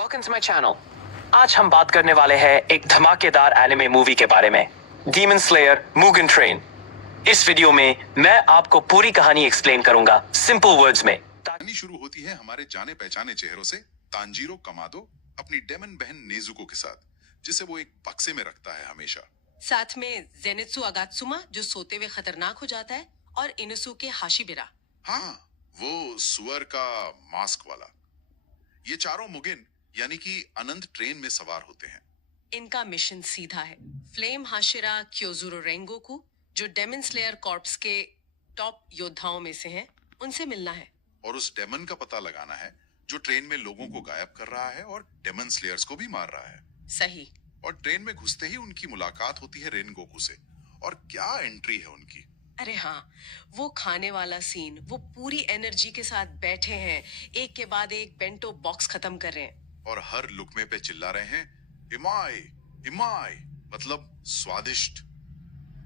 Welcome to my channel. आज हम बात करने वाले हैं एक धमाकेदार एनिमे मूवी के बारे में, डीमन स्लेयर मुगेन ट्रेन। इस वीडियो में मैं आपको पूरी कहानी एक्सप्लेन करूंगा सिंपल वर्ड्स में। कहानी शुरू होती है हमारे जाने पहचाने चेहरों से, तांजीरो कमादो अपनी डेमन बहन नेजुको के साथ, जिसे वो एक बक्से में रखता है हमेशा। साथ में जेनित्सु अगात्सुमा जो सोते हुए खतरनाक हो जाता है, और इनुसुके हाशिबिरा। हाँ, वो सुअर का मास्क वाला। ये चारों मुगिन यानी कि अनंत ट्रेन में सवार होते हैं। इनका मिशन सीधा है। फ्लेम हाशिरा क्योजुरो रेंगोकू जो डेमन स्लेयर कॉर्प्स के टॉप योद्धाओं में से हैं, उनसे मिलना है और उस डेमन का पता लगाना है जो ट्रेन में लोगों को गायब कर रहा है और डेमन स्लेयर्स को भी मार रहा है। सही। और ट्रेन में घुसते ही उनकी मुलाकात होती है रेनगोकू से, और क्या एंट्री है उनकी। अरे हाँ, वो खाने वाला सीन, वो पूरी एनर्जी के साथ बैठे हैं, एक के बाद एक बेंटो बॉक्स खत्म कर रहे हैं और हर लुकमे पे चिल्ला रहे हैं इमाई इमाई, मतलब स्वादिष्ट।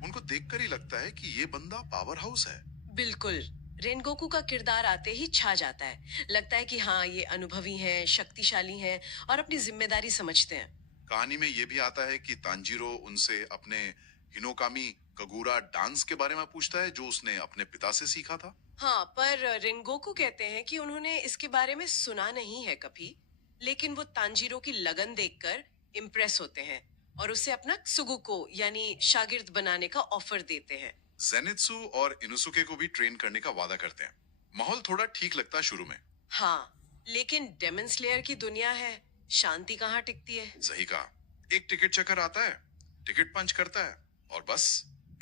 उनको देखकर ही लगता है कि ये बंदा पावर हाउस है। बिल्कुल। रेनगोकू का किरदार आते ही छा जाता है। लगता है कि हाँ, ये अनुभवी हैं, शक्तिशाली हैं और अपनी जिम्मेदारी समझते हैं। कहानी में ये भी आता है कि तांजीरो उनसे अपने हिनोकामी कगुरा डांस के बारे में पूछता है जो उसने अपने पिता से सीखा था। हाँ, पर रेनगोकू कहते हैं कि उन्होंने इसके बारे में सुना नहीं है कभी, लेकिन वो तांजीरो की लगन देखकर इम्प्रेस होते हैं और उसे अपना सुगुको यानी शागिर्द बनाने का ऑफर देते हैं। जेनित्सु और इनुसुके को भी ट्रेन करने का वादा करते हैं। माहौल थोड़ा ठीक लगता है शुरू में। हाँ, लेकिन डेमन स्लेयर की दुनिया है, शांति कहाँ टिकती है। सही कहा। एक टिकट चक्कर आता है, टिकट पंच करता है और बस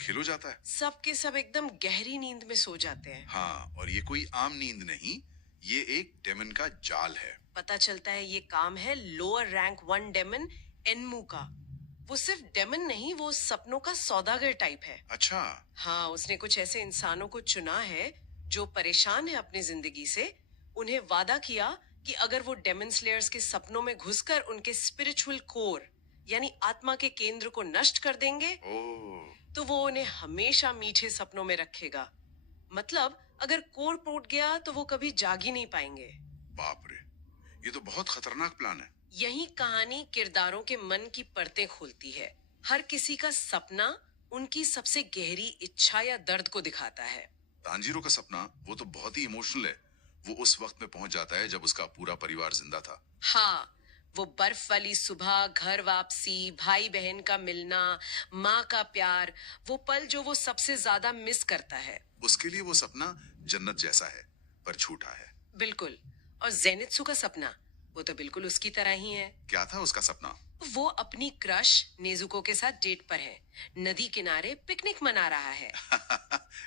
खिल जाता है। सब के सब एकदम गहरी नींद में सो जाते हैं। हाँ, और ये कोई आम नींद नहीं, ये एक डेमन का जाल है। पता चलता है ये काम है लोअर रैंक 1 डेमन एनमू का। वो सिर्फ डेमन नहीं, वो सपनों का सौदागर टाइप है। अच्छा। हाँ, उसने कुछ ऐसे इंसानों को चुना है जो परेशान है अपनी जिंदगी से। उन्हें वादा किया कि अगर वो डेमन स्लेयर्स के सपनों में घुसकर उनके स्पिरिचुअल कोर यानी आत्मा के केंद्र को नष्ट कर देंगे, तो वो उन्हें हमेशा मीठे सपनों में रखेगा। मतलब अगर कोर टूट गया तो वो कभी जाग ही नहीं पाएंगे। बाप रे, ये तो बहुत खतरनाक प्लान है। यही कहानी किरदारों के मन की परतें खोलती है। हर किसी का सपना उनकी सबसे गहरी इच्छा या दर्द को दिखाता है। तांजीरो का सपना वो तो बहुत ही इमोशनल है। वो उस वक्त में पहुंच जाता है जब उसका पूरा परिवार जिंदा था। हाँ, वो बर्फ वाली सुबह, घर वापसी, भाई बहन का मिलना, माँ का प्यार, वो पल जो वो सबसे ज्यादा मिस करता है। उसके लिए वो सपना जन्नत जैसा है, पर झूठा है। बिल्कुल। और जेनित्सु का सपना, वो तो बिल्कुल उसकी तरह ही है। क्या था उसका सपना? वो अपनी क्रश नेजुको के साथ डेट पर है, नदी किनारे पिकनिक मना रहा है।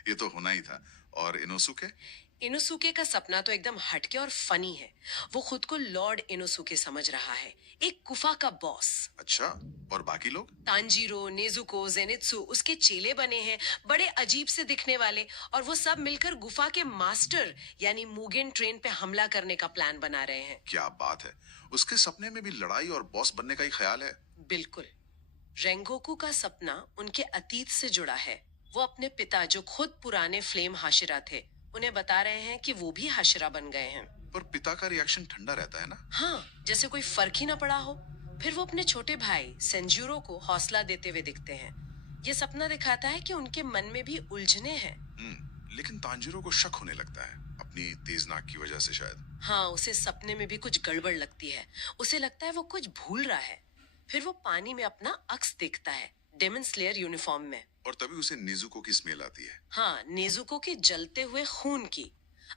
ये तो होना ही था। और इनोसुके? इनुसुके का सपना तो एकदम हटके और फनी है। वो खुद को लॉर्ड इनुसुके समझ रहा है, एक गुफा का बॉस। अच्छा, और बाकी लोग? तांजीरो, नेजुको, जेनित्सु उसके चेले बने हैं, बड़े अजीब से दिखने वाले, और वो सब मिलकर गुफा के मास्टर यानी मुगेन ट्रेन पे हमला करने का प्लान बना रहे हैं। क्या बात है, उसके सपने में भी लड़ाई और बॉस बनने का ही ख्याल है। बिल्कुल। रेंगोकू का सपना उनके अतीत से जुड़ा है। वो अपने पिता जो खुद पुराने फ्लेम हाशिरा थे, उन्हें बता रहे हैं कि वो भी हाशिरा बन गए हैं। पर पिता का रिएक्शन ठंडा रहता है ना? हाँ, जैसे कोई फर्क ही ना पड़ा हो। फिर वो अपने छोटे भाई सेंजूरो को हौसला देते हुए दिखते हैं। ये सपना दिखाता है कि उनके मन में भी उलझने हैं। लेकिन तांजीरो को शक होने लगता है, अपनी तेज नाक की वजह से शायद। हाँ, उसे सपने में भी कुछ गड़बड़ लगती है। उसे लगता है वो कुछ भूल रहा है। फिर वो पानी में अपना अक्स देखता है, डेमन स्लेयर यूनिफॉर्म में। और तभी उसे नेजुको की स्मेल आती है। हाँ, नेजुको के जलते हुए खून की।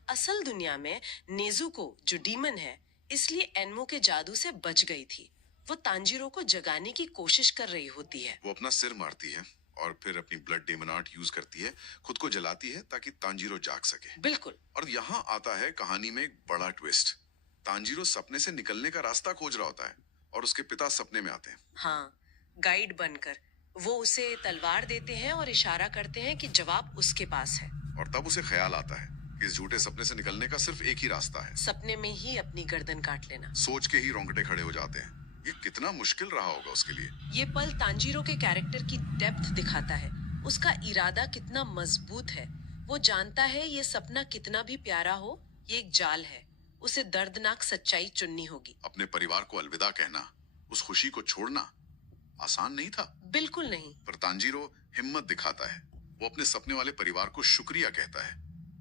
असल दुनिया में नेजुको जो डीमन है, इसलिए एनमो के जादू से बच गई थी। वो तांजीरो को जगाने की कोशिश कर रही होती है। वो अपना सिर मारती है और फिर अपनी ब्लड डेमन आर्ट यूज करती है, खुद को जलाती है ताकि तांजीरो जाग सके। बिल्कुल। और यहाँ आता है कहानी में एक बड़ा ट्विस्ट। तांजीरो सपने से निकलने का रास्ता खोज रहा होता है और उसके पिता सपने में आते हैं। हाँ, गाइड बनकर वो उसे तलवार देते हैं और इशारा करते हैं कि जवाब उसके पास है। और तब उसे ख्याल आता है कि इस झूठे सपने से निकलने का सिर्फ एक ही रास्ता है, सपने में ही अपनी गर्दन काट लेना। सोच के ही रोंगटे खड़े हो जाते हैं। ये कितना मुश्किल रहा होगा उसके लिए। ये पल तांजीरो के कैरेक्टर की डेप्थ दिखाता है। उसका इरादा कितना मजबूत है। वो जानता है ये सपना कितना भी प्यारा हो, ये एक जाल है उसे दर्दनाक सच्चाई चुननी होगी। अपने परिवार को अलविदा कहना, उस खुशी को छोड़ना आसान नहीं था। बिल्कुल नहीं। पर तांजीरो हिम्मत दिखाता है। वो अपने सपने वाले परिवार को शुक्रिया कहता है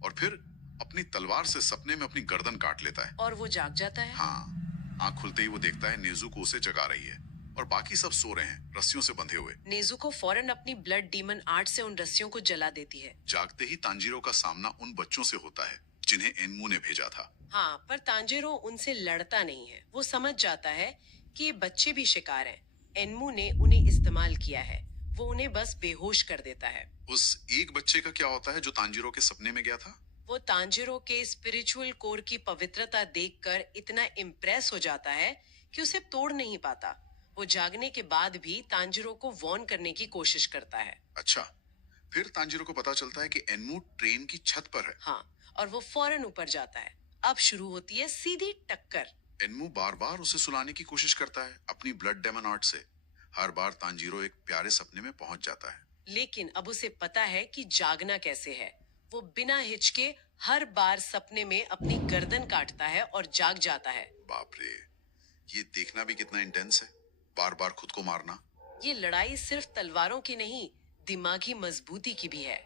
और फिर अपनी तलवार से सपने में अपनी गर्दन काट लेता है। और वो जाग जाता है। हाँ, आंख खुलते ही वो देखता है नेजुको उसे जगा रही है और बाकी सब सो रहे हैं, रस्सियों से बंधे हुए। नेजुको फौरन अपनी ब्लड डीमन आर्ट से उन रस्सियों को जला देती है। जागते ही तांजीरो का सामना उन बच्चों से होता है जिन्हें एनमू ने भेजा था। हाँ, पर तांजीरो उनसे लड़ता नहीं है। वो समझ जाता है कि ये बच्चे भी शिकार हैं। एनमू ने उन्हें इस्तेमाल किया है। वो उन्हें बस बेहोश कर देता है। उस एक बच्चे का क्या होता है जो तांजीरो के सपने में गया था? वो तांजीरो के स्पिरिचुअल कोर की पवित्रता देखकर इतना इम्प्रेस हो जाता है कि उसे तोड़ नहीं पाता। वो जागने के बाद भी तांजीरो को वॉर्न करने की कोशिश करता है। अच्छा, फिर तांजीरो को पता चलता है कि एनमू ट्रेन की छत पर है। हाँ, और वो फौरन ऊपर जाता है। अब शुरू होती है सीधी टक्कर। एनमू बार बार उसे सुलाने की कोशिश करता है अपनी ब्लड डेमन आर्ट से। हर बार तांजीरो एक प्यारे सपने में पहुंच जाता है। लेकिन अब उसे पता है कि जागना कैसे है। वो बिना हिचके हर बार सपने में अपनी गर्दन काटता है और जाग जाता है। बाप रे, ये देखना भी कितना इंटेंस है, बार बार खुद को मारना। ये लड़ाई सिर्फ तलवारों की नहीं, दिमागी मजबूती की भी है।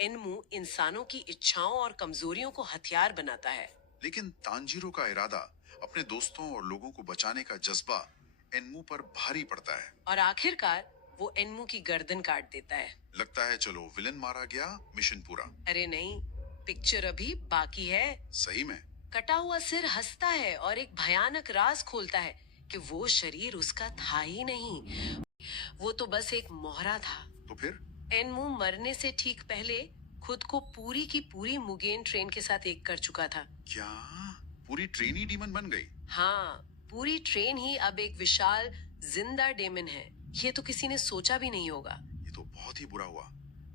एनमू इंसानों की इच्छाओं और कमजोरियों को हथियार बनाता है। लेकिन तांजीरो का इरादा, अपने दोस्तों और लोगों को बचाने का जज्बा एनमू पर भारी पड़ता है। और आखिरकार वो एनमू की गर्दन काट देता है। लगता है चलो विलन मारा गया, मिशन पूरा। अरे नहीं, पिक्चर अभी बाकी है। सही में? कटा हुआ सिर हंसता है और एक भयानक राज खोलता है कि वो शरीर उसका था ही नहीं, वो तो बस एक मोहरा था। तो फिर? एनमू मरने से ठीक पहले खुद को पूरी की पूरी मुगेन ट्रेन के साथ एक कर चुका था। क्या पूरी ट्रेन ही डीमन बन गई? हाँ, पूरी ट्रेन ही अब एक विशाल जिंदा डेमन है। ये तो किसी ने सोचा भी नहीं होगा। ये तो बहुत ही बुरा हुआ।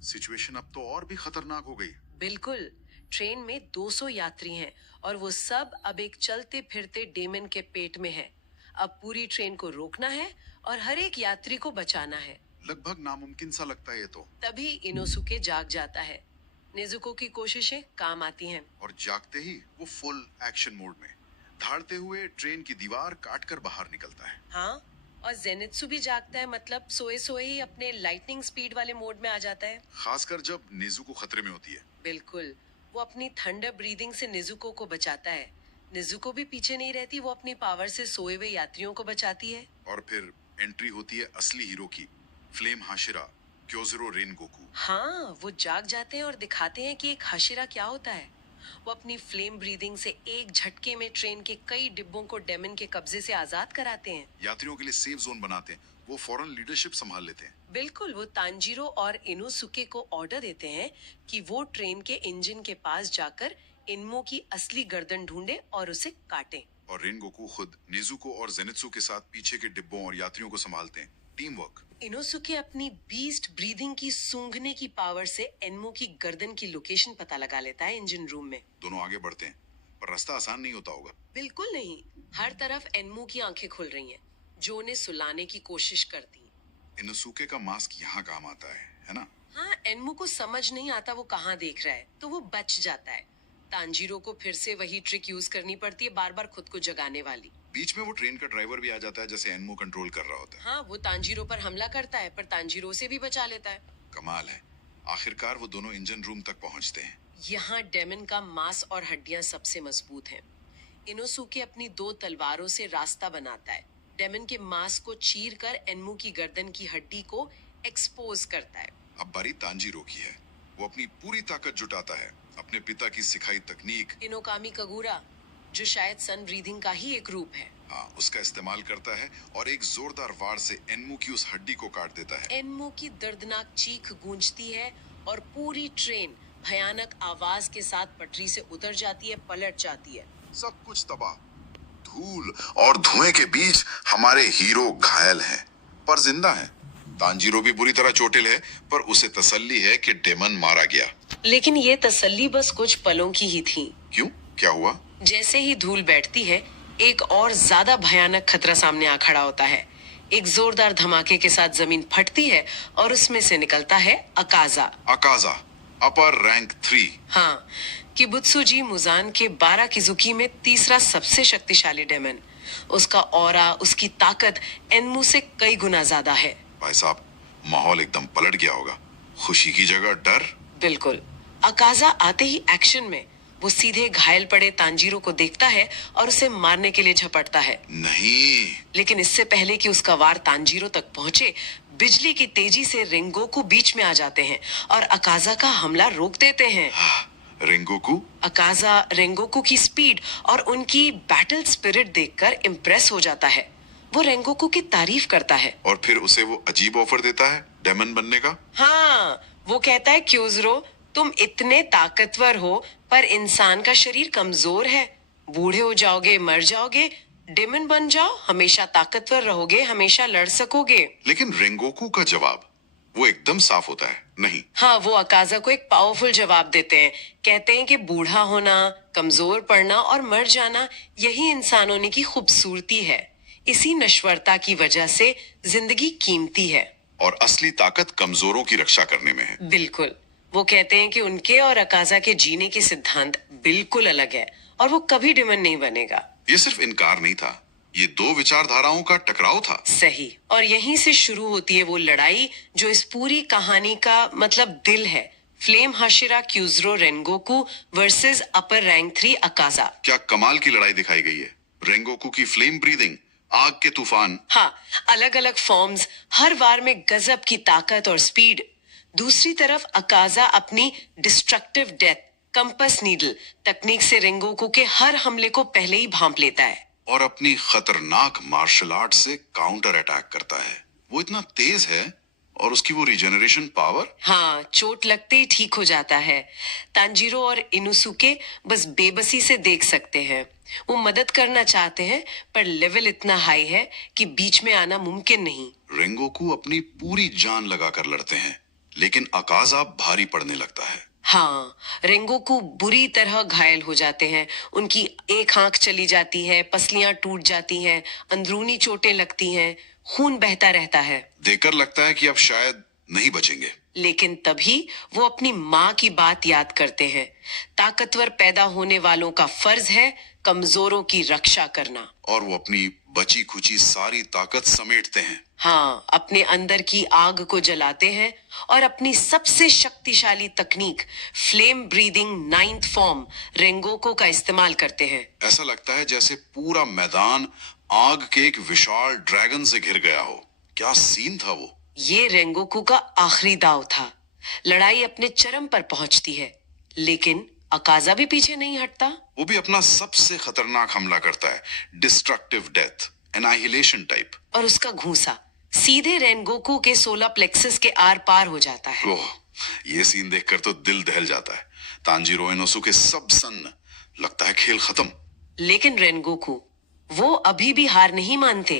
सिचुएशन अब तो और भी खतरनाक हो गई। बिल्कुल। ट्रेन में 200 यात्री हैं और वो सब अब एक चलते फिरते डेमन के पेट में हैं। अब पूरी ट्रेन को रोकना है और हर एक यात्री को बचाना है। लगभग नामुमकिन सा लगता है ये तो। तभी इनोसुके जाग जाता है। नेजुको की कोशिशें काम आती हैं। और जागते ही वो फुल एक्शन मोड में धाड़ते हुए ट्रेन की दीवार काटकर बाहर निकलता है। हाँ, और जेनित्सु भी जागता है, मतलब सोए सोए ही अपने लाइटनिंग स्पीड वाले मोड में आ जाता है। खासकर जब नेजुको खतरे में होती है। बिल्कुल। वो अपनी थंडर ब्रीदिंग से नेजुको को बचाता है। नेजुको भी पीछे नहीं रहती, वो अपनी पावर से सोए हुए यात्रियों को बचाती है। और फिर एंट्री होती है असली हीरो की, फ्लेम हाशिरा, क्योजिरो रेनगोकू। हाँ, वो जाग जाते हैं और दिखाते हैं कि एक हाशिरा क्या होता है। वो अपनी फ्लेम ब्रीदिंग से एक झटके में ट्रेन के कई डिब्बों को डेमन के कब्जे से आजाद कराते हैं। यात्रियों के लिए सेफ जोन बनाते हैं। वो फौरन लीडरशिप संभाल लेते हैं। बिल्कुल। वो तांजीरो और इनोसुके को ऑर्डर देते हैं कि वो ट्रेन के इंजन के पास जाकर इनमो की असली गर्दन ढूंढे और उसे काटे। और रेनगोकू खुद नेजुको और जेनित्सु के साथ पीछे के डिब्बों और यात्रियों को संभालते हैं। Team work. इनोसुके अपनी बीस्ट ब्रीदिंग की सूंघने की पावर से एनमो की गर्दन की लोकेशन पता लगा लेता है इंजन रूम में। दोनों आगे बढ़ते हैं, पर रास्ता आसान नहीं होता होगा। बिल्कुल नहीं। हर तरफ एनमो की आंखें खुल रही हैं, जो उन्हें सुलाने की कोशिश करती। इनोसुके का मास्क यहाँ काम आता है ना? हाँ, एनमो को समझ नहीं आता वो कहाँ देख रहा है, तो वो बच जाता है। तांजीरो को फिर से वही ट्रिक यूज करनी पड़ती है, बार बार खुद को जगाने वाली। बीच में वो ट्रेन का ड्राइवर भी आ जाता है, जैसे एनमो कंट्रोल कर रहा होता है। हाँ, वो तांजीरो पर हमला करता है, पर तांजीरो से भी बचा लेता है। कमाल है। आखिरकार वो दोनों इंजन रूम तक पहुंचते हैं। यहाँ डेमन का मांस और हड्डियां सबसे मजबूत हैं। इनोसुके अपनी 2 तलवारों से रास्ता बनाता है। डेमन के मांस को चीर कर एनमो की गर्दन की हड्डी को एक्सपोज करता है। अब बारी तांजीरो की है। वो अपनी पूरी ताकत जुटाता है, अपने पिता की सिखाई तकनीक इनोकामी कगुरा, जो शायद सन ब्रीदिंग का ही एक रूप है। हाँ, उसका इस्तेमाल करता है और एक जोरदार वार से एनमो की उस हड्डी को काट देता है। एनमो की दर्दनाक चीख गूंजती है और पूरी ट्रेन भयानक आवाज के साथ पटरी से उतर जाती है, पलट जाती है। सब कुछ तबाह। धूल और धुएं के बीच हमारे हीरो घायल हैं, पर जिंदा हैं। तांजीरो भी बुरी तरह चोटिल है, पर उसे तसल्ली है कि डेमन मारा गया। लेकिन ये तसल्ली बस कुछ पलों की ही थी। क्यों? क्या हुआ? जैसे ही धूल बैठती है, एक और ज्यादा भयानक खतरा सामने आ खड़ा होता है। एक जोरदार धमाके के साथ जमीन फटती है और उसमें से निकलता है अकाजा। अकाजा, अपर रैंक 3। हाँ, किबुत्सुजी मुजान के 12 किजुकी में तीसरा सबसे शक्तिशाली डेमन। उसका ऑरा, उसकी ताकत एनमू से कई गुना ज्यादा है। भाई साहब, माहौल एकदम पलट गया होगा। खुशी की जगह डर। बिल्कुल। अकाजा आते ही एक्शन में वो सीधे घायल पड़े तांजीरो को देखता है और उसे मारने के लिए झपटता है। नहीं, लेकिन इससे पहले कि उसका वार तांजीरो तक पहुंचे, बिजली की तेजी से रेंगोकू बीच में आ जाते हैं और अकाजा का हमला रोक देते हैं। रेंगोकू। अकाजा रेंगोकू की स्पीड और उनकी बैटल स्पिरिट देखकर इम्प्रेस हो जाता है। वो रेंगोकू की तारीफ करता है और फिर उसे वो अजीब ऑफर देता है डेमन बनने का। हाँ, वो कहता है क्योजरो, तुम इतने ताकतवर हो पर इंसान का शरीर कमजोर है। बूढ़े हो जाओगे, मर जाओगे, डेमन बन जाओ, हमेशा ताकतवर रहोगे, हमेशा लड़ सकोगे। लेकिन रेंगोकू का जवाब वो एकदम साफ होता है, नहीं। हाँ, वो अकाजा को एक पावरफुल जवाब देते हैं। कहते हैं कि बूढ़ा होना, कमजोर पड़ना और मर जाना यही इंसान होने की खूबसूरती है। इसी नश्वरता की वजह से जिंदगी कीमती है। और असली ताकत कमजोरों की रक्षा करने में है। बिल्कुल। वो कहते हैं कि उनके और अकाजा के जीने के सिद्धांत बिल्कुल अलग है और वो कभी डेमन नहीं बनेगा। ये सिर्फ इनकार नहीं था, ये दो विचारधाराओं का टकराव था। सही। और यहीं से शुरू होती है वो लड़ाई जो इस पूरी कहानी का मतलब दिल है। Flame Hashira Kyojuro Rengoku versus upper rank 3 Akaza. क्या कमाल की लड़ाई दिखाई गई है। रेंगोकू की फ्लेम ब्रीदिंग, आग के तूफान। हाँ, अलग अलग फॉर्म्स, हर वार में गजब की ताकत और स्पीड। दूसरी तरफ अकाजा अपनी डिस्ट्रक्टिव डेथ कंपस नीडल तकनीक से रेंगोकू के हर हमले को पहले ही भांप लेता है और अपनी खतरनाक मार्शल आर्ट से काउंटर अटैक करता है। वो इतना तेज है और उसकी वो रिजेनरेशन पावर। हाँ, चोट लगते ही ठीक हो जाता है। तांजीरो और इनुसुके बस बेबसी से देख सकते हैं। वो मदद करना चाहते हैं पर लेवल इतना हाई है कि बीच में आना मुमकिन नहीं। रेंगोकू अपनी पूरी जान लगाकर लड़ते हैं, लेकिन अकाजा भारी पड़ने लगता है। हाँ, रेंगोकू बुरी तरह घायल हो जाते हैं। उनकी एक आंख चली जाती है, पसलियां टूट जाती हैं, अंदरूनी चोटें लगती हैं, खून बहता रहता है। देखकर लगता है कि अब शायद नहीं बचेंगे। लेकिन तभी वो अपनी माँ की बात याद करते हैं। ताकतवर पैदा होने वालों का फर्ज है कमजोरों की रक्षा करना। और वो अपनी बची खुची सारी ताकत समेटते हैं। हाँ, अपने अंदर की आग को जलाते हैं और अपनी सबसे शक्तिशाली तकनीक फ्लेम ब्रीदिंग 9th फॉर्म रेंगोको का इस्तेमाल करते हैं। ऐसा लगता है जैसे पूरा मैदान आग के एक विशाल ड्रैगन से घिर गया हो। क्या सीन था वो। ये रेंगोकू का आखिरी दाव था। लड़ाई अपने चरम पर पहुंचती है, लेकिन अकाजा भी पीछे नहीं हटता। वो भी अपना सबसे खतरनाक हमला करता है, डिस्ट्रक्टिव डेथ, एनाहिलेशन टाइप। और उसका घूंसा सीधे रेंगोकू के सोलर प्लेक्सस के आर पार हो जाता है। ओह, ये सीन देखकर तो दिल दहल जाता है। तांजीरो इनोसुके सब सन्न, लगता है खेल खत्म। लेकिन रेंगोकू वो अभी भी हार नहीं मानते।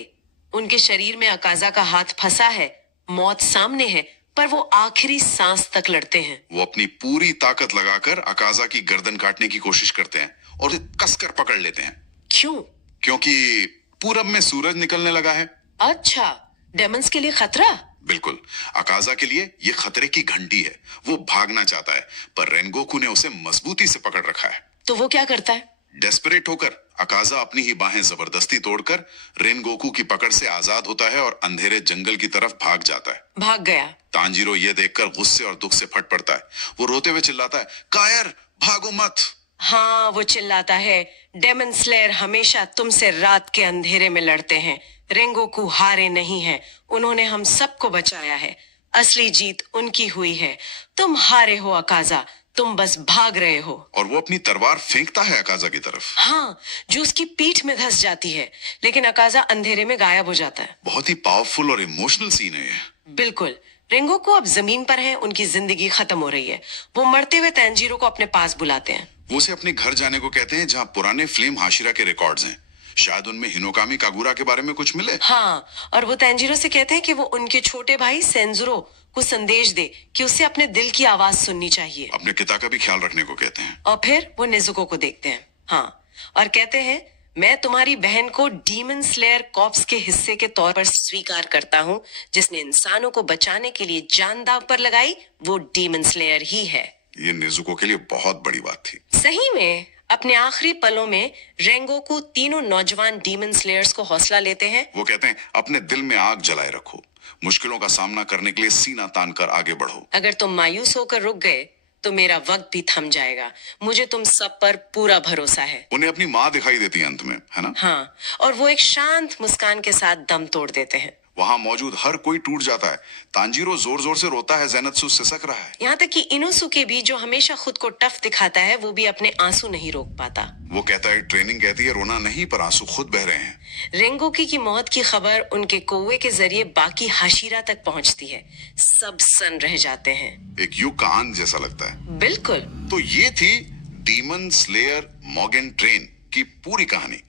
उनके शरीर में अकाजा का हाथ फंसा है, मौत सामने है, पर वो आखिरी सांस तक लड़ते हैं। वो अपनी पूरी ताकत लगाकर अकाजा की गर्दन काटने की कोशिश करते हैं और उसे कसकर पकड़ लेते हैं। क्यों? क्योंकि पूरब में सूरज निकलने लगा है। अच्छा, डेमन्स के लिए खतरा? बिल्कुल, अकाजा के लिए ये खतरे की घंटी है। वो भागना चाहता है, पर रेंगोकू ने उसे मजबूती से पकड़ रखा है। तो वो क्या करता है? डेस्परेट होकर अकाजा अपनी ही बाहें जबरदस्ती तोड़कर रेनगोकू की पकड़ से आजाद होता है और अंधेरे जंगल की तरफ भाग जाता है। भाग गया। तांजीरो ये देखकर गुस्से और दुख से फट पड़ता है। वो रोते हुए चिल्लाता है, कायर, भागो मत। हाँ, वो चिल्लाता है, डेमन स्लेयर हमेशा तुमसे रात के अंधेरे में लड़ते हैं। रेंगोकू हारे नहीं हैं, उन्होंने हम सबको बचाया है। असली जीत उनकी हुई है। तुम हारे हो अकाजा, तुम बस भाग रहे हो। और वो अपनी तलवार फेंकता है अकाजा की तरफ। हाँ, जो उसकी पीठ में धंस जाती है, लेकिन अकाजा अंधेरे में गायब हो जाता है। बहुत ही पावरफुल और इमोशनल सीन है ये। बिल्कुल। रेंगोकू अब जमीन पर है, उनकी जिंदगी खत्म हो रही है। वो मरते हुए तांजीरो को अपने पास बुलाते हैं। वो उसे अपने घर जाने को कहते हैं, जहाँ पुराने फ्लेम हाशिरा के रिकॉर्ड्स हैं। शायद उनमें हिनोकामी कागुरा के बारे में कुछ मिले। हाँ, और वो तांजीरो से कहते हैं कि वो उनके छोटे भाई सेंजुरो को संदेश दे कि उसे अपने दिल की आवाज सुननी चाहिए। अपने पिता का भी ख्याल रखने को कहते हैं। और फिर वो नेजुको को देखते हैं। हाँ, और कहते हैं, मैं तुम्हारी बहन को डीमन स्लेयर कॉर्प्स के हिस्से के तौर पर स्वीकार करता हूँ। जिसने इंसानों को बचाने के लिए जान दांव पर लगाई, वो डीमन स्लेयर ही है। ये नेजुको के लिए बहुत बड़ी बात थी। सही में अपने आखिरी पलों में रेंगोकू तीनों नौजवान डीमन स्लेयर्स को हौसला लेते हैं। वो कहते हैं अपने दिल में आग जलाए रखो, मुश्किलों का सामना करने के लिए सीना तान कर आगे बढ़ो। अगर तुम मायूस होकर रुक गए तो मेरा वक्त भी थम जाएगा। मुझे तुम सब पर पूरा भरोसा है। उन्हें अपनी माँ दिखाई देती है अंत में, है ना? हाँ, और वो एक शांत मुस्कान के साथ दम तोड़ देते हैं। वहां मौजूद हर कोई टूट जाता है। तांजीरो जोर जोर से रोता है, ज़ेनात्सु सिसक रहा है। यहाँ तक कि इनोसुके भी, जो हमेशा खुद को टफ दिखाता है, वो भी अपने आंसू नहीं रोक पाता। वो कहता है ट्रेनिंग कहती है रोना नहीं, पर आंसू खुद बह रहे हैं। रेंगोकी की मौत की खबर उनके कौवे के जरिए बाकी हाशिरा तक पहुंचती है। सब सन रह जाते हैं। एक युग का अंत जैसा लगता है। बिल्कुल। तो ये थी डीमन स्लेयर मुगेन ट्रेन की पूरी कहानी।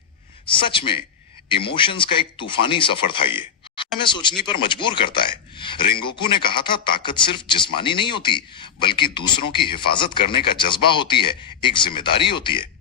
सच में इमोशंस का एक तूफानी सफर था ये। हमें सोचने पर मजबूर करता है। रेंगोकू ने कहा था ताकत सिर्फ जिस्मानी नहीं होती, बल्कि दूसरों की हिफाजत करने का जज्बा होती है, एक जिम्मेदारी होती है।